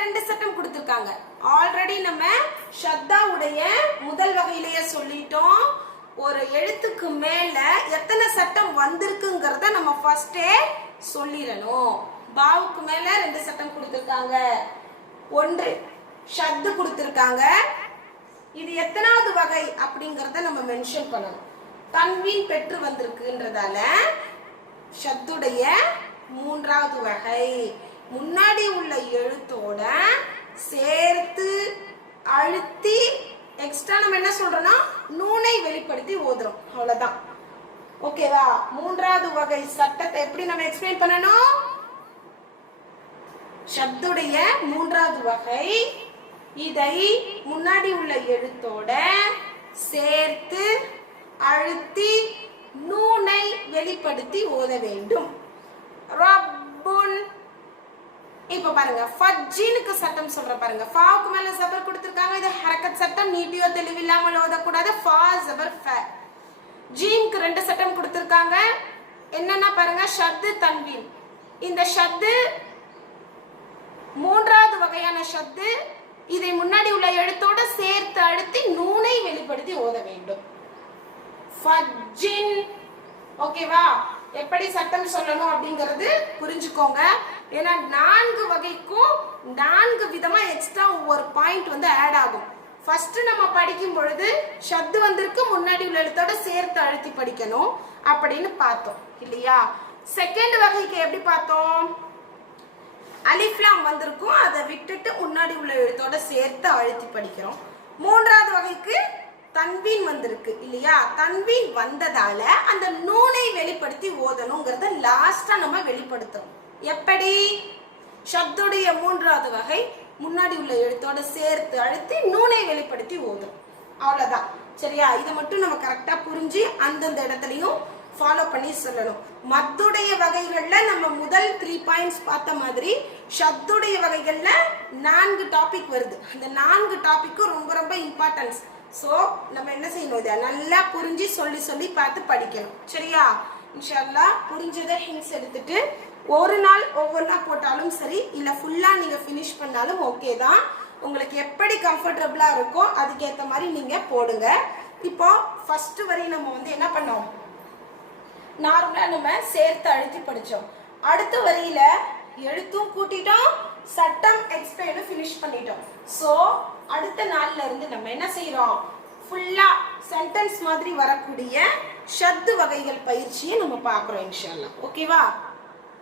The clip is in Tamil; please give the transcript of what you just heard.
2 சட்டம் கொடுத்திருக்காங்க. ஆல்ரெடி நம்ம ஷத்தாவுடைய முதல் வகையிலேயே சொல்லிட்டோம். ஒரு எழுத்துக்கு மேல எத்தனை சட்டம் வந்திருக்குங்கிறத நம்ம ஃபர்ஸ்டே சொல்லிடணும். பாவுக்கு மேல 2 சட்டம் கொடுத்திருக்காங்க. 1 ஷத்து கொடுத்திருக்காங்க. இது எத்தனாவது வகை அப்படிங்கறத நம்ம மென்ஷன் பண்ணணும். தன்வீன் பெற்று வந்திருக்குன்றதால ஷத்துடைய 3வது வகை. முன்னாடி உள்ள எழுத்தோட சேர்த்து அழுத்தி எக்ஸ்ட்ரா நம்ம என்ன சொல்றோம்னா நூனை வெளிப்படுத்தி ஓதுறோம். அவ்வளவுதான். ஓகேவா? 3வது வகை சட்டத்தை எப்படி நம்ம எக்ஸ்பிளைன் பண்ணணும்? ஷத்துடைய 3வது வகை இதை முன்னாடி உள்ள எழுத்தோட சேர்த்து அழுத்தி நூனை வெளிப்படுத்தி ஓத வேண்டும். ரப்புன். இப்ப பாருங்க ஃபஜ்ஜினுக்கு சட்டம் சொல்ற பாருங்க. ஃபாவுக்கு மேல ஜபர் கொடுத்திருக்காங்க. இது ஹரக்கத் சட்டம். நீட்டியோ தெளிவில்லாமல் ஓதக்கூடாது. ஃபா ஜபர் ஃப. ஜீம்க்கு 2 சட்டம் கொடுத்திருக்காங்க. என்னன்னா பாருங்க ஷத்து தன்வீன். இந்த ஷத்து 3வது வகையான ஷத்து. இதை முன்னாடி உள்ள எழுத்தோட சேர்த்து அழுத்தி நூனை வெளிப்படுத்தி ஓத வேண்டும். ஃபஜ்ஜின். ஓகேவா? எப்படி சட்டம் சொல்லணும் அப்படிங்கிறது புரிஞ்சுக்கோங்க. ஏன்னா 4 வகைக்கும் 4 விதமா எக்ஸ்ட்ரா ஒவ்வொரு பாயிண்ட் வந்து ஆட் ஆகும். ஃபர்ஸ்ட் நம்ம படிக்கும் பொழுது ஷத்து வந்திருக்கு, முன்னாடி உள்ள எழுத்தோட சேர்த்து அழுத்தி படிக்கணும் அப்படின்னு பார்த்தோம் இல்லையா? செகண்ட் வகைக்கு எப்படி பார்த்தோம்? அலிஃப்லாம் வந்திருக்கும், அதை விட்டுட்டு முன்னாடி உள்ள எழுத்தோட சேர்த்து அழுத்தி படிக்கிறோம். 3வது வகைக்கு தன்வீன் வந்திருக்கு இல்லையா? தன்வீன் வந்ததால அந்த நூனை வெளிப்படுத்தி ஓதணுங்கிறத லாஸ்டா நம்ம வெளிப்படுத்துறோம். எப்படி? ஷத்துடைய 3வது வகை முன்னாடி உள்ள எழுத்தோட சேர்த்து அழுத்தி நூனை வெளிப்படுத்தி ஓதும். அவ்வளவுதான். சரியா? இதை மட்டும் நம்ம கரெக்டா புரிஞ்சு அந்தந்த இடத்துலயும் ஃபாலோ பண்ணி சொல்லணும். மத்துடைய வகைகள்ல நம்ம முதல் 3 பாயிண்ட்ஸ் பார்த்த மாதிரி ஷத்துடைய வகைகள்ல 4 டாபிக் வருது. அந்த 4 டாபிக்கும் ரொம்ப ரொம்ப இம்பார்ட்டன்ஸ். சோ நம்ம என்ன செய்யணும்? இதை நல்லா புரிஞ்சு சொல்லி பார்த்து படிக்கணும். சரியா? இன்ஷா அல்லாஹ் புரிஞ்சதை ஹிண்ட்ஸ் எடுத்துட்டு ஒரு நாள் ஒவ்வொன்றா போட்டாலும் சரி, இல்ல ஃபுல்லா நீங்க ஃபினிஷ் பண்ணாலும் ஓகே தான். உங்களுக்கு எப்படி கம்ஃபர்டபுளா இருக்கோ அதுக்கேற்ற மாதிரி நீங்க போடுங்க. இப்போ ஃபர்ஸ்ட் வரி நம்ம வந்து என்ன பண்ணோம்? நார்மலா நம்ம சேர்த்து அழுத்தி படிச்சோம். அடுத்த வரியில எழுத்தும் கூட்டிட்டோம், சட்டம் எக்ஸ்பிளைனும் ஃபினிஷ் பண்ணிட்டோம். சோ அடுத்த நாள்ல இருந்து நம்ம என்ன செய்யறோம்? ஃபுல்லா சென்டென்ஸ் மாதிரி வரக்கூடிய ஷத்து வகைகள் பயிற்சியை நம்ம பார்க்கறோம் இன்ஷா அல்லாஹ். ஓகேவா?